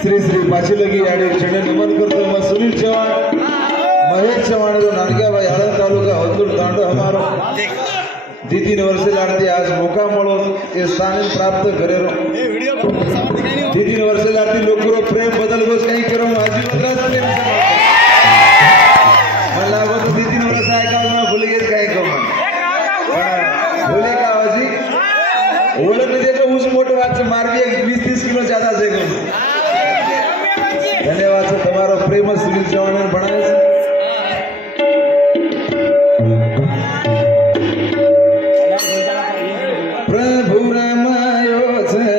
श्री श्री पाचीलगी याडी चरण नमन करतो मैं सुनील चौहान महेश चौहान रो नानक्याबाई आळंद तालुका हदूर तांडो हमारो 3 वर्ष लाडती आज मौका मळो ए स्थान प्राप्त करेरो 3 वर्ष लाडती लोकरो प्रेम बदल गोस काही करो माझी बदलाच प्रेम मला वो तो 3 वर्ष आहे का मैं भूल गए काय को भूले का आवाजी ओळख म्हणजे तो उस मोठो वाच मार्गी 20-30 किलो ज्यादा जेगो धन्यवाद से तुम्हारो प्रेम सुनील चौहान बनाए प्रभु रामायो छे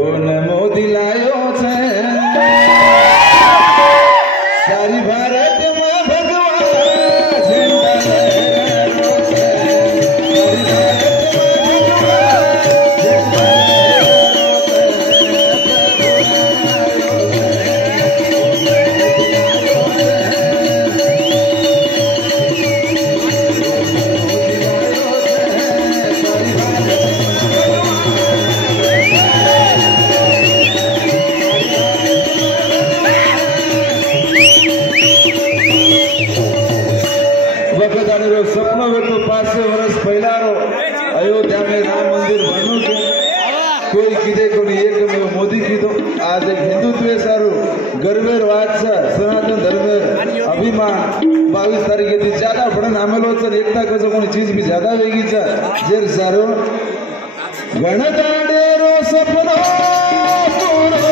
ओ नमो दिलायो छे सारी भारत में भगवान जिंदा सपना में तो 500 वर्ष पहला रो अयोध्या में राम मंदिर बनू के कोई किदे को एक में मोदी की तो आज एक हिंदुत्व सारू गर्वेर वाद सनातन धर्मेर अभिमान 22 तारीख थी ज्यादा पड़न आमेलो छ एकता कसो कोणी चीज भी ज्यादा वेगी छ जेर सारो गणताडे रो सपनो पूरो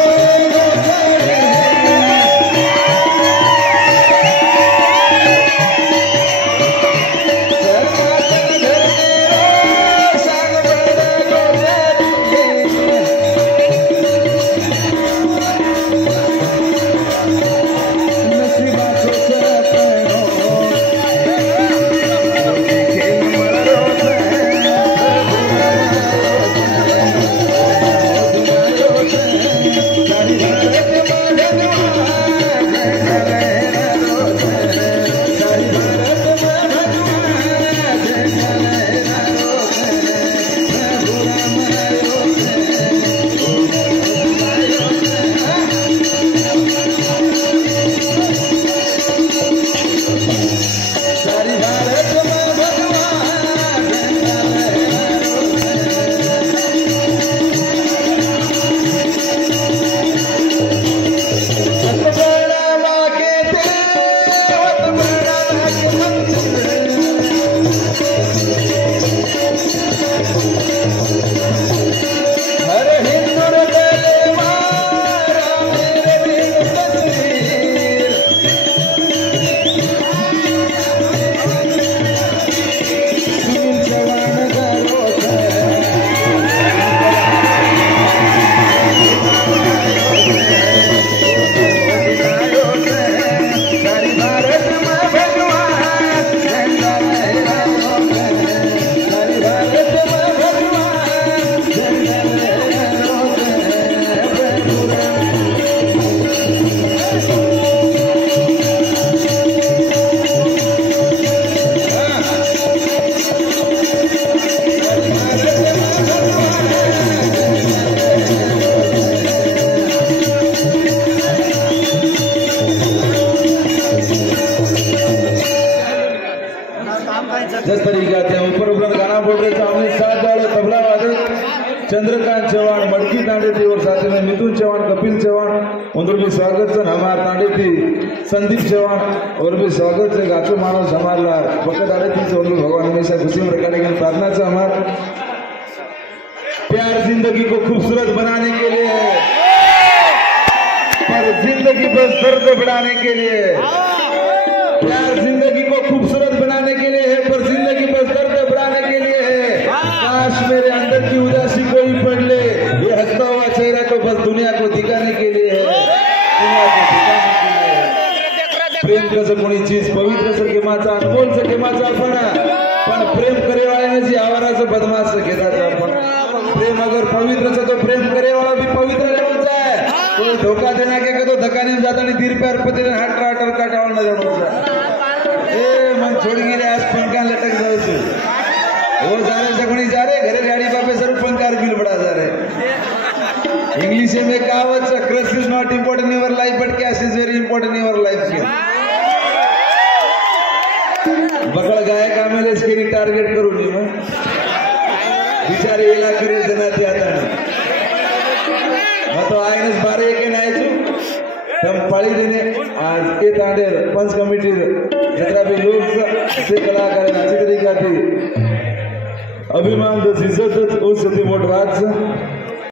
जिस तरीका से ऊपर ऊपर गाना बोल रहे सामने साथ वाले तबला वाले चंद्रकांत चौहान मटकी तांडे थी और साथ में मिथुन चौहान कपिल चौहान उधर भी स्वागत से हमारे तांडे थी संदीप चौहान और भी स्वागत से गाचो मानव हमारा वक्त आ रही थी और भी भगवान हमेशा खुशी में रखने की प्रार्थना से हमारा प्यार जिंदगी को खूबसूरत बनाने के लिए है पर जिंदगी पर दर्द बढ़ाने के लिए प्यार जिंदगी को खूबसूरत बनाने के लिए है पर जिंदगी पर दर्द बढ़ाने के लिए है काश मेरे अंदर की उदासी कोई पढ़ ले ये हंसता हुआ चेहरा तो बस दुनिया को दिखाने के लिए है दुनिया को दिखाने के लिए प्रेम कसं कोणी चीज पवित्र सकेमाचा अनमोल सकेमाचा पण प्रेम करे वाले जी आवाराचं बदमाश घेतात आपण प्रेम अगर पवित्र तो प्रेम करे वाला भी पवित्र रहना है। कोई धोखा देना के तो धक्का नहीं जाता नहीं 10 रुपया पति ने हाथ ट्राटर काटा ना जानो ए मन छोड़ गिरे आज पंखा लटक जाओ तू वो जा रहे सगुनी जा रहे घरे गाड़ी पापे सर पंखा बिल बड़ा जा रहे इंग्लिश में कहावत crush is not important in your life but cash is very important in your life के बकड़ गाय का मेले इसके टारगेट करू नहीं मैं बिचारे इलाके में देना चाहता है तो आयन 12 के नायचू तम पाळी देने आज के तांडे पंच कमिटी जरा भी लोग से कलाकार अच्छी तरीका थी अभिमान दो इज्जत उस सती मोट बात